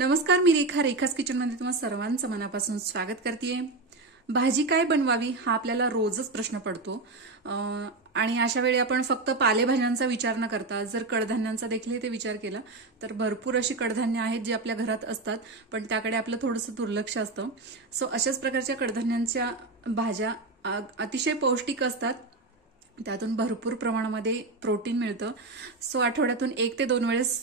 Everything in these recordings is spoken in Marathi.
नमस्कार, मी रेखाच किचनमध्ये तुम्हा सर्वांचं मनापासून स्वागत करते। भाजी काय बनवावी हा आपल्याला रोजच प्रश्न पडतो आणि अशा वेळी आपण फक्त पालेभाज्यांचा विचार न करता जर कडधान्यांचा देखील इथे विचार केला तर भरपूर अशी कडधान्य आहेत जी आपल्या घरात असतात, पण त्याकडे आपलं थोडंसं दुर्लक्ष असतं। सो अशाच प्रकारच्या कडधान्यांच्या भाज्या अतिशय पौष्टिक असतात, त्यातून भरपूर प्रमाणामध्ये प्रोटीन मिळतं। सो आठवड्यातून 1 ते 2 वेळेस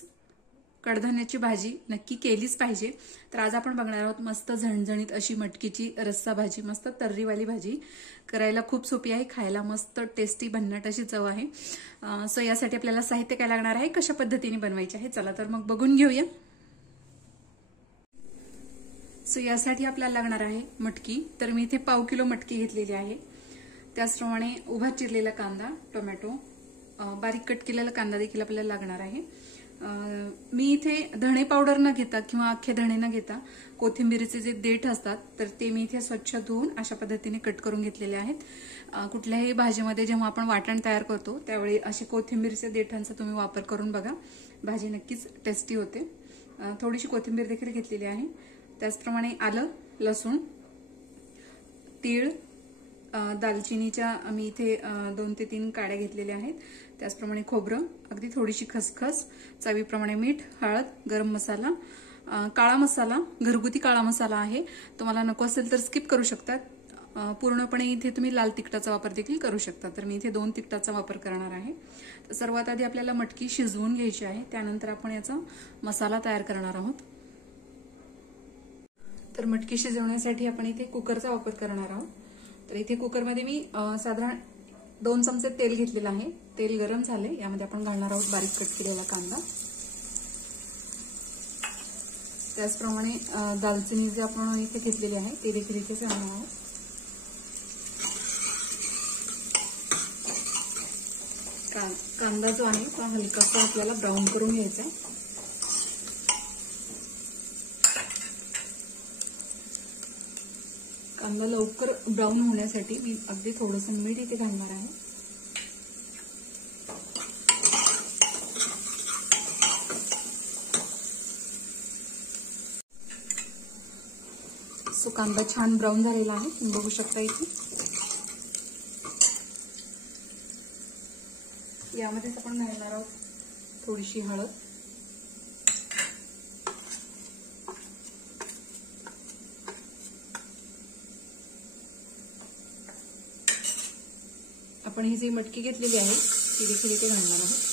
कडधान्याची भाजी नक्की केलीच पाहिजे। तर आज आपण बघणार आहोत मस्त झणझणीत अशी मटकीची रस्सा भाजी, मस्त तर्रीवाली भाजी, करायला खूप सोपी आहे, खायला मस्त टेस्टी भन्नाट अशी चव आहे। सो यासाठी आपल्याला साहित्य काय लागणार आहे, कशा पद्धतीने बनवायचे आहे, चला तर मग बघून घेऊया। सो यासाठी आपल्याला लागणार आहे मटकी। तर मी इथे 1/2 किलो मटकी घेतलेली आहे। त्याचप्रमाणे उभा चिरलेला कांदा, टोमॅटो, बारीक कट केलेला कांदा देखील आपल्याला लागणार आहे। मी इथे धणे पावडर न घेता किंवा अख्खे धणे न घेता कोथिंबीरीचे जे देठ असतात तर ते मी इथे स्वच्छ धुवून अशा पद्धतीने कट करून घेतलेले आहेत। कुठल्याही भाजीमध्ये जेव्हा आपण वाटण तयार करतो त्यावेळी असे कोथिंबीरीचे देठांचा तुम्ही वापर करून बघा, भाजी नक्कीच टेस्टी होते। थोडीशी कोथिंबीर देखील घेतलेली आहे। त्याचप्रमाणे आलं, लसूण, तीळ, दालचिनीच्या मी इथे 2 ते 3 काड्या घेतलेल्या आहेत। त्याचप्रमाणे खोबरं, अगदी थोडीशी खसखस, चवीप्रमाणे मीठ, हळद, गरम मसाला, काळा मसाला, घरगुती काळा मसाला आहे, तुम्हाला नको असेल तर स्किप करू शकतात। पूर्णपणे इथे तुम्ही लाल तिखटाचा वापर देखील करू शकता, तर मी इथे 2 तिखटाचा वापर करणार आहे। तर सर्वात आधी आपल्याला मटकी शिजवून घ्यायची आहे, त्यानंतर आपण याचा मसाला तयार करणार आहोत। तर मटकी शिजवण्यासाठी आपण इथे कुकरचा वापर करणार आहोत। तर इथे कुकरमध्ये मी साधारण 2 चमचे तेल घेतलेलं आहे। तेल गरम झाले, यामध्ये आपण घालणार आहोत बारीक कट केलेला कांदा। त्याचप्रमाणे दालचिनी जे आपण इथे घेतलेली आहे ते देखील इथे घालणार आहोत। कांदा जो आहे तो हलकासा आपल्याला ब्राऊन करून घ्यायचा आहे। कांदा लवकर ब्राऊन होण्यासाठी मी अगदी थोडंसं मीठ इथे घालणार आहे। सो कांदा छान ब्राऊन झालेला आहे, तुम्ही बघू शकता इथे। यामध्येच आपण घालणार आहोत थोडीशी हळद, आपण ही जी मटकी घेतलेली आहे ती देखील इथे घालणार आहोत।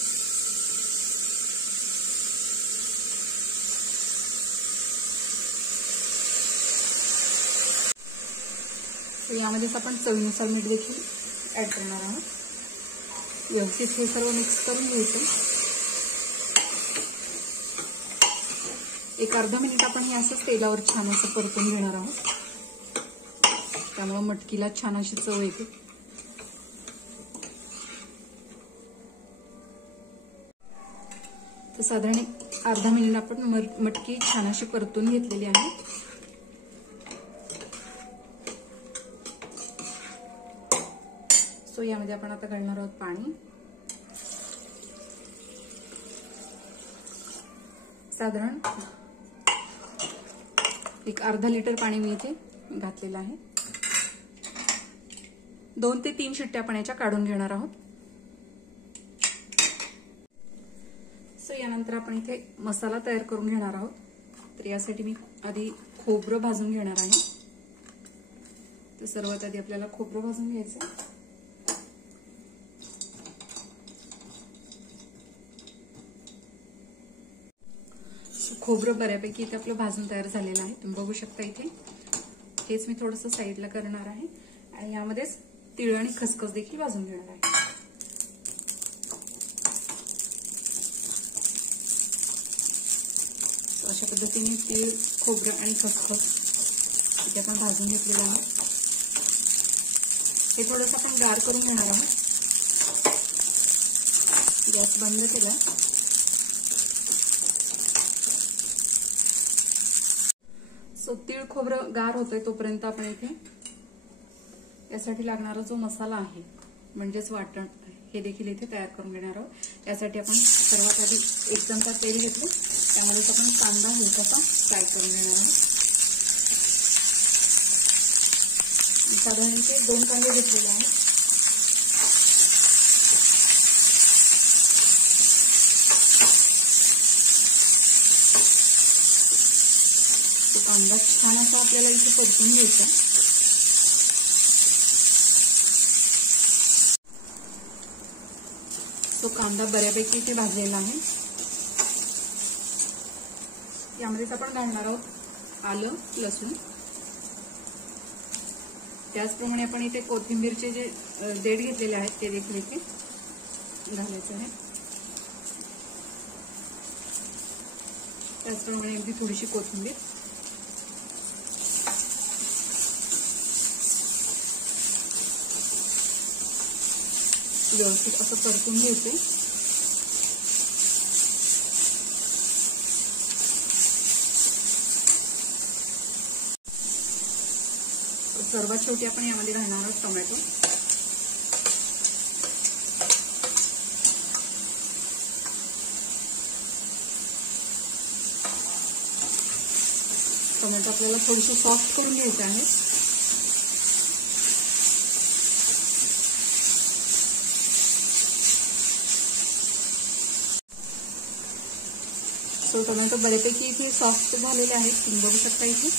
यामध्येच आपण चवीनुसार मीठ देखील ऍड करणार आहोत। व्यवस्थित हे सर्व मिक्स करून घ्यायचं। एक अर्धा मिनिट आपण हे असंच तेलावर छान असं परतून घेणार आहोत, त्यामुळे मटकीला छान अशी चव येते। तर साधारण अर्धा मिनिट आपण मटकी छान अशी परतून घेतलेली आहे। सो यामध्ये आपण आता घालणार आहोत पाणी। साधारण एक अर्धा लिटर पाणी मी इथे घातलेलं आहे। 2 ते 3 शिट्ट्या पाण्याच्या काढून घेणार आहोत। सो यानंतर आपण इथे मसाला तयार करून घेणार आहोत। तर यासाठी मी आधी खोबरं भाजून घेणार आहे। तर सर्वात आधी आपल्याला खोबरं भाजून घ्यायचं आहे। खोबरं बऱ्यापैकी इथे आपलं भाजून तयार झालेलं आहे, तुम्ही बघू शकता इथे। हेच मी थोडंसं साईडला करणार आहे आणि यामध्येच तीळ आणि खसखस देखील भाजून घेणार आहे। अशा पद्धतीने तीळ, खोबरं आणि खसखस इथे आपण भाजून घेतलेलं आहे। हे थोडंसं आपण गार करून घेणार आहोत। गॅस बंद केला। सो तीळ खोबरं गार होतंय तोपर्यंत आपण इथे यासाठी लागणारा जो मसाला आहे म्हणजेच वाटण हे देखील इथे तयार करून घेणार आहोत। यासाठी आपण सर्वात आधी 1 चमचा तेल घेतलं, त्यामध्येच आपण कांदा हलकासा फ्राय करून घेणार आहोत. साधारण ते 2 कांदे घेतलेले आहेत. तो कांदा छान असा आपल्याला इथे परतून घ्यायचा. तो कांदा बऱ्यापैकी इथे भाजलेला आहे. यामध्येच आपण घालणार आहोत आलं, लसूण. त्याचप्रमाणे आपण इथे कोथिंबीरचे जे देठ घेतलेले आहेत ते देखील इथे घालायचे आहे. त्याचप्रमाणे अगदी थोडीशी कोथिंबीर. व्यवस्थित असं परतून घ्यायचे. सर्वात शेवटी आपण यामध्ये घालणार आहोत टोमॅटो. टोमॅटो आपल्याला थोडंसं सॉफ्ट करून घ्यायचं आहे. सो टोमॅटो बऱ्यापैकी इथे सॉफ्ट झालेले आहेत, तुम्ही बघू शकता इथे.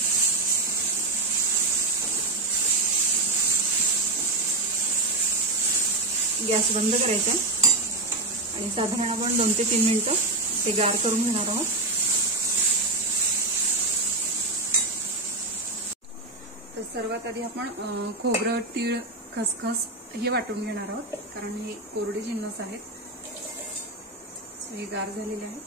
गॅस बंद करायचा आहे आणि साधारण आपण 2 ते 3 मिनिटं ते गार करून घेणार आहोत. तर सर्वात आधी आपण खोबरं, तीळ, खसखस हे वाटून घेणार आहोत, कारण हे कोरडे जिन्नस आहेत. हे गार झालेले आहेत.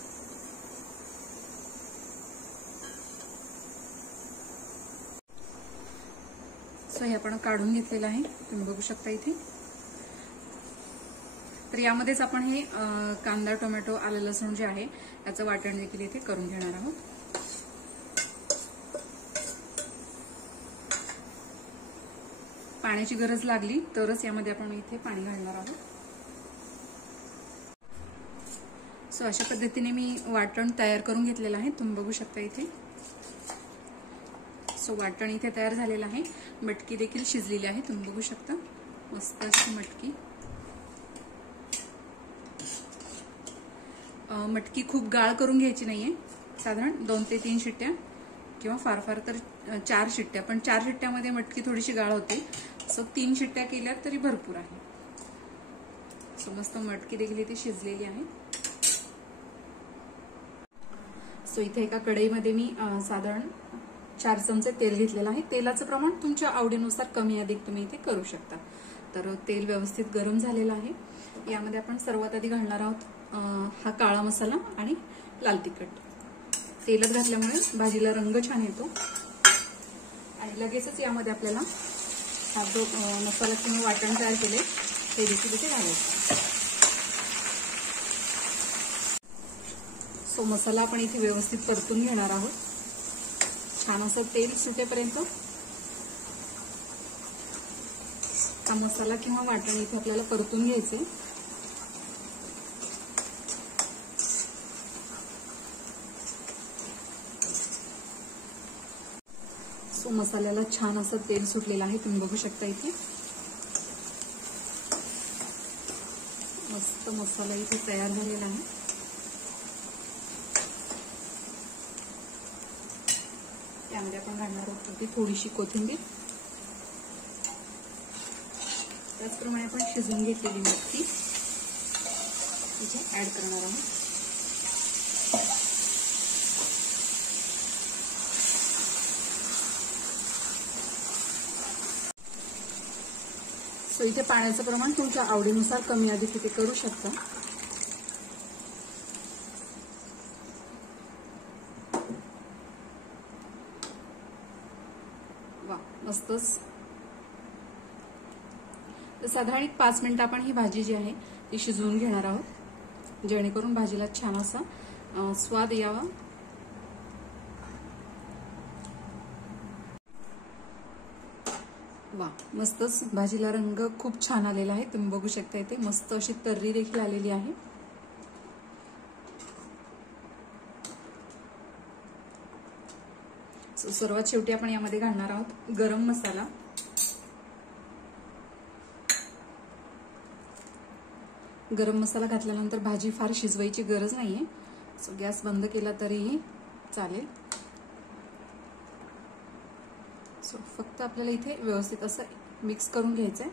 सो हे आपण काढून घेतलेलं आहे, तुम्ही बघू शकता इथे. तर यामध्येच आपण हे कांदा, टोमॅटो, आलं, लसूण जे आहे याचं वाटण देखील इथे करून घेणार आहोत. पाण्याची गरज लागली तरच यामध्ये आपण इथे पाणी घालणार आहोत. सो अशा पद्धतीने मी वाटण तयार करून घेतलेलं आहे, तुम्ही बघू शकता इथे. सो वाटण इथे तयार झालेलं आहे. मटकी देखील शिजलेली आहे, तुम्ही बघू शकता. मस्त अशी मटकी. मटकी खूप गाळ करून घ्यायची नाहीये. साधारण 2 ते 3 शिट्ट्या किंवा फार फार तर 4 शिट्ट्या, पण 4 शिट्ट्यामध्ये मटकी थोडीशी गाळ होते. सो 3 शिट्ट्या केल्या तरी भरपूर आहे. सो मस्त मटकी देखील इथे शिजलेली आहे. सो इथे एका कढईमध्ये मी साधारण 4 चमचे तेल घेतलेलं आहे. तेलाचं प्रमाण तुमच्या आवडीनुसार कमी अधिक तुम्ही इथे करू शकता. तर तेल व्यवस्थित गरम झालेलं आहे. यामध्ये आपण सर्वात आधी घालणार आहोत हा काळा मसाला आणि लाल तिखट. तेलात घातल्यामुळे भाजीला रंग छान येतो. आणि लगेचच यामध्ये आपल्याला हा जो मसाला किंवा वाटण तयार केले ते देखील इथे घालायचं. सो मसाला आपण इथे व्यवस्थित परतून घेणार आहोत. छान असं तेल सुटेपर्यंत हा मसाला किंवा वाटण इथे आपल्याला परतून घ्यायचे. सो मसाल्याला छान असं तेल सुटलेलं आहे, तुम्ही बघू शकता इथे. मस्त मसाला इथे तयार झालेला आहे. यामध्ये आपण घालणार आहोत थोडीशी कोथिंबीर. त्याचप्रमाणे आपण शिजवून घेतलेली मटकी इथे ऍड करणार आहोत. सो इथे पाण्याचं प्रमाण तुमच्या आवडीनुसार कमी अधिक इथे करू शकता. वा, मस्तच. साधारण 5 मिनिटं आपण ही भाजी जी आहे ती शिजवून घेणार आहोत, जेणेकरून भाजीला छान असा स्वाद यावा. वा, मस्तच. भाजीला रंग खूप छान आलेला आहे, तुम्ही बघू शकता इथे. मस्त अशी तर्री देखील आलेली आहे. सर्वात शेवटी आपण यामध्ये घालणार आहोत गरम मसाला. गरम मसाला घातल्यानंतर भाजी फार शिजवायची गरज नाहीये. सो गॅस बंद केला तरीही चालेल. सो फक्त आपल्याला इथे व्यवस्थित असं मिक्स करून घ्यायचंय.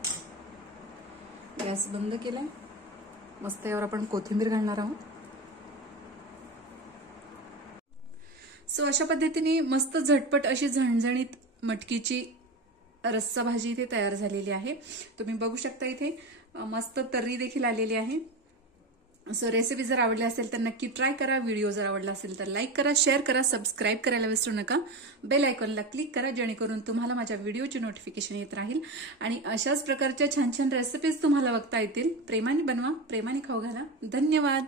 गॅस बंद केलाय. मस्त यावर आपण कोथिंबीर घालणार आहोत. सो अशा पद्धतीने मस्त झटपट अशी झणझणीत मटकीची रस्सा भाजी इथे तयार झालेली आहे. तुम्ही बघू शकता इथे मस्त तर्री देखील आलेली आहे. सो रेसिपी जर आवडली असेल तर नक्की ट्राय करा. व्हिडिओ जर आवडला असेल तर लाईक करा, शेअर करा, सबस्क्राईब करायला विसरू नका. बेल आयकॉनला क्लिक करा जेणेकरून तुम्हाला माझ्या व्हिडिओची नोटिफिकेशन येत राहील आणि अशाच प्रकारच्या छान छान रेसिपीज तुम्हाला बघता येतील. प्रेमाने बनवा, प्रेमाने खाऊ घाला. धन्यवाद.